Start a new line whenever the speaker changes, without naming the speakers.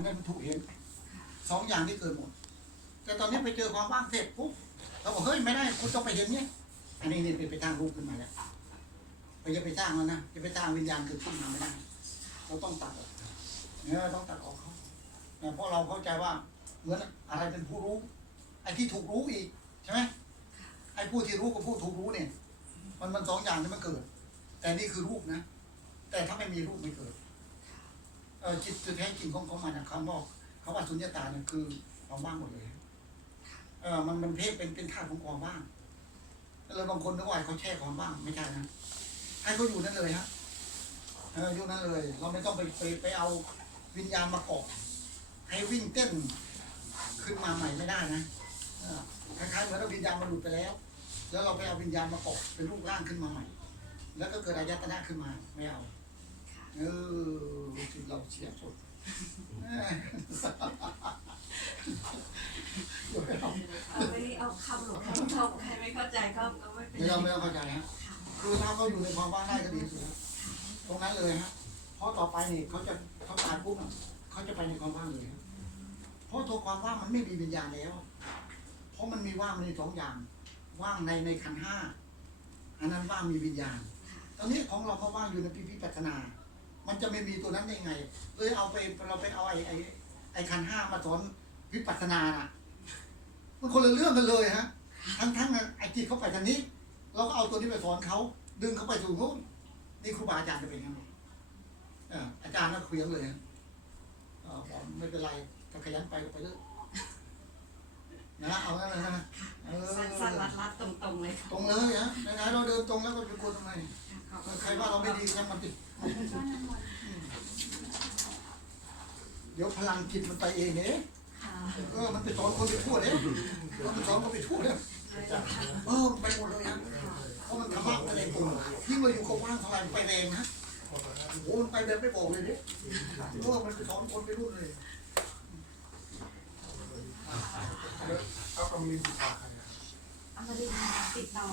นนั้นมันถูกเห็นสองอย่างที่เกิดหมด แต่ตอนนี้ไปเจอความว่างเสร็จปุ๊บเราบอกเฮ้ยไม่ได้คุณต้องไปเห็นเนี่ยอันนี้เนี่ยเป็นไปทางรูปขึ้นมาแล้วไปจะไปสร้างมันนะจะไปสร้างวิญญาณเกิดขึ้นมาไม่ได้เราต้องตัดออกเนี่ยต้องตัดออกเขาเนี่ยเพราะเราเข้าใจว่าเหมือนอะไรเป็นผู้รู้ไอ้ที่ถูกรู้อีกใช่ไหมไอ้ผู้ที่รู้กับผู้ถูกรู้เนี่ย มันมันสองอย่างที่มันเกิด แต่นี่คือรูปนะ แต่ถ้าไม่มีรูปไม่เกิด จิตจุดแท้จริงของของมันนะคำว่าคำว่าสุญญตาเนี่ยคือความว่างหมดเลยเออมันมันเพศเป็นเป็นธาตุของความว่างแล้วบางคนนึกว่าเขาแช่ความว่างไม่ใช่นะให้เขาอยู่นั่นเลยฮะเอออยู่นั่นเลย เราไม่ต้องไปไปไปเอาวิญญาณมาเกาะให้วิ่งเต้นขึ้นมาใหม่ไม่ได้นะเออคล้ายๆเหมือนเราวิญญาณมันหลุดไปแล้ว แล้วเราไปเอาวิญญาณมาเกาะเป็นรูปร่างขึ้นมาใหม่ แล้วก็เกิดอายตนะขึ้นมาไม่เอาเออที่เราเสียสด
เอาไปเอาคำหลวงพ่อชอบใครไม่เข้าใจก็ก็ไม่เป็น
ไม่ต้องไม่ต้องเข้าใจฮะคือถ้าเขาอยู่ในความว่างได้ก็ดีสุดแล้วตรงนั้นเลยฮะเพราะต่อไปนี่เขาจะเขาตายปุ๊บอะเขาจะไปในความว่างเลยฮะเพราะตัวความว่างมันไม่มีวิญญาณแล้ว เพราะมันมีว่างมันมีสองอย่าง ว่างในในขันธ์ห้าอันนั้นว่างมีวิญญาณ ตอนนี้ของเราเขาว่างอยู่ในพิพิปัฒนา มันจะไม่มีตัวนั้นได้ไงเลยเอาไปเราไปเอาไอ้ไอ้ไอ้ขันธ์ห้ามาสอนวิปัสสนาน่ะ มันคนละเรื่องกันเลยฮะ ทั้งทั้งๆไอ้จิตเขาไปทางนี้ เราก็เอาตัวนี้ไปสอนเขาดึงเขาไปสู่นู้นนี่ครูบาอาจารย์จะเป็นยังไงเอออาจารย์น่ะเคลี้ยงเลยฮะเออบอกไม่เป็นไรถ้าขยันไปก็ไปเลยนะเอางั้นเลยนะเออ
สั้นๆรัดๆตรงๆเลยค่ะ
ตรงเลยฮะไหนๆเราเดินตรงแล้วก็ไปกลัวทำไมใครว่าเราไม่ดีก็ช่างมันติเดี๋ยวพลังจิตมันไปเองเนี่ย
ค่ะ
เออมันไปสอนคนไปทั่วเลยมันไปสอนคนไปทั่วเลยเออมันไปหมดเลยฮะเพราะมันธรรมะไปในตัวยิ่งเราอยู่กับว่างเท่าไหร่มันไปแรงนะโอ้โหมันไปแบบไม่บอกเลยเนี่ยเออมันไปสอนคนไปรุ่นเลย
เอาเอามีติดปากใครอะ
เอามาดูติดต่อ